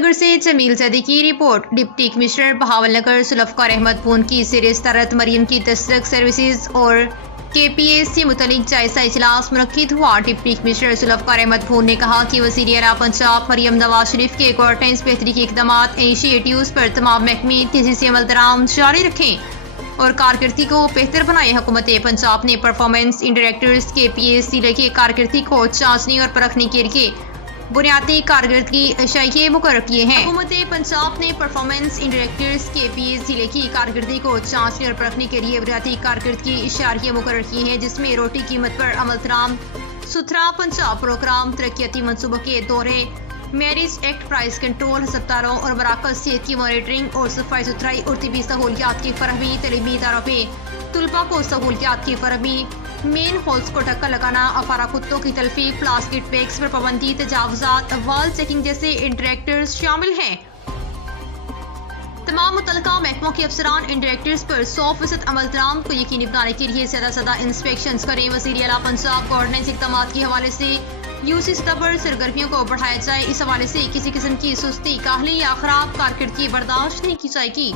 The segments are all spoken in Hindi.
बहावलनगर से जमील जदी की report. Deputy commissioner Bahawalnagar Zulfiqar Ahmad Poon की सीरीज तरत मरियम की तस्दीक सर्विसेज और KPA से मुतलिक जायजा इजलास मुनक्किद हुआ। डिप्टी कमिश्नर जुल्फकार अहमद पून ने कहा कि वज़ीर आला पंजाब मरियम नवाज शरीफ के गवर्नेंस बेहतरी के इकदाम इनिशिएटिव्स पर तमाम महकमे तेजी से अमल दराम जारी रखें और कारकर्दगी को बेहतर बनाए। हुकूमत पंजाब ने परफॉर्मेंस इंडायरेक्टर्स KPA जिले की कारकर्दगी को जांचने और परखने के लिए बुनियादी कारकर्दगी अशाइये मुकर्रर किए हैं। हुकूमत पंजाब ने परफॉर्मेंस इंडायरेक्टर्स KPA जिले की कारकर्दगी को जांचने और परखने के लिए बुनियादी कारकर्दगी इशारे मुकर्रर किए हैं, जिसमें रोटी कीमत पर अमल दराम, सुथरा पंजाब प्रोग्राम, तरक्याती मनसूबों के दौरे, मैरिज एक्ट, प्राइस कंट्रोल, अस्पतालों और मराकज, सेहत की मॉनिटरिंग और सफाई सुथराई और तिबी सहूलियात की फरहमी, तलीमी इदारों पे तुलबा को सहूलियात की फरहमी, मेन हॉल्स को ढक्कन लगाना, अफारा कुत्तों की तल्फी, प्लास्टिक बैग्स पर पाबंदी, तजावुजात, वॉल चेकिंग जैसे इंडायरेक्टर्स शामिल हैं। तमाम मुतल्लिका महकमों के अफसरान इंडायरेक्टर्स पर 100% अमल दराम को यकीनी बनाने के लिए ज़्यादा से ज़्यादा इंस्पेक्शन करें। वज़ीर आला पंजाब गवर्नेंस इक़दाम के हवाले से UC सतह पर सरगर्मियों को बढ़ाया जाए। इस हवाले से किसी किस्म की सुस्ती, काहली या खराब कारकर्दगी बर्दाश्त नहीं की जाएगी।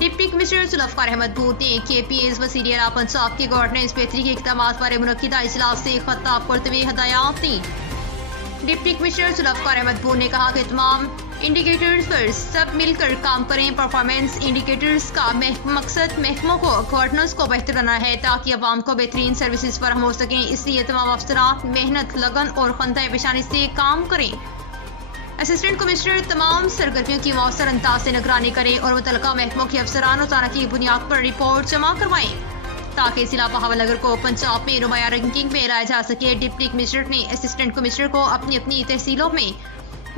डिप्टी कमिश्नर जुल्फकार अहमद पून ने KPAs वज़ीर आला पंजाब के गवर्नेंस बेहतरी के इक़दाम पर मुनक्किदा इजलास से खिताब करते हुए हदायत दी। डिप्टी कमिश्नर जुल्फकार अहमद पून ने कहा कि तमाम इंडिकेटर्स पर सब मिलकर काम करें। परफॉर्मेंस इंडिकेटर्स का मकसद महकमों को गवर्नेंस को बेहतर बनाना है ताकि अवाम को बेहतरीन सर्विसेज फराहम हो सकें। इसलिए तमाम अफसरान मेहनत, लगन और खंदा पेशानी से काम करें। असिस्टेंट कमिश्नर तमाम सरगर्मियों की मौसर अंदाज से निगरानी करें और मुतल्लिका महकमों के अफसरान रोजाना की बुनियाद पर रिपोर्ट जमा करवाएं ताकि जिला बहावलनगर को पंजाब में नुमाया रैंकिंग में लाया जा सके। डिप्टी कमिश्नर ने असिस्टेंट कमिश्नर को अपनी अपनी तहसीलों में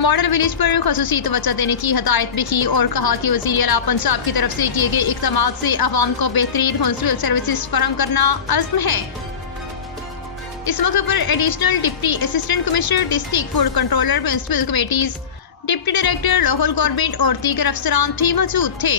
मॉडल विलेज पर खसूसी तवज्जो देने की हदायत भी की और कहा कि वज़ीर आला पंजाब की तरफ से किए गए इक़दाम से अवाम को बेहतरीन म्युनिसिपल सर्विसेज फराहम करना अज़्म है। इस मौके पर additional deputy assistant commissioner, district food controller, municipal committees, deputy director, local government और दीगर अफसरान भी मौजूद थे।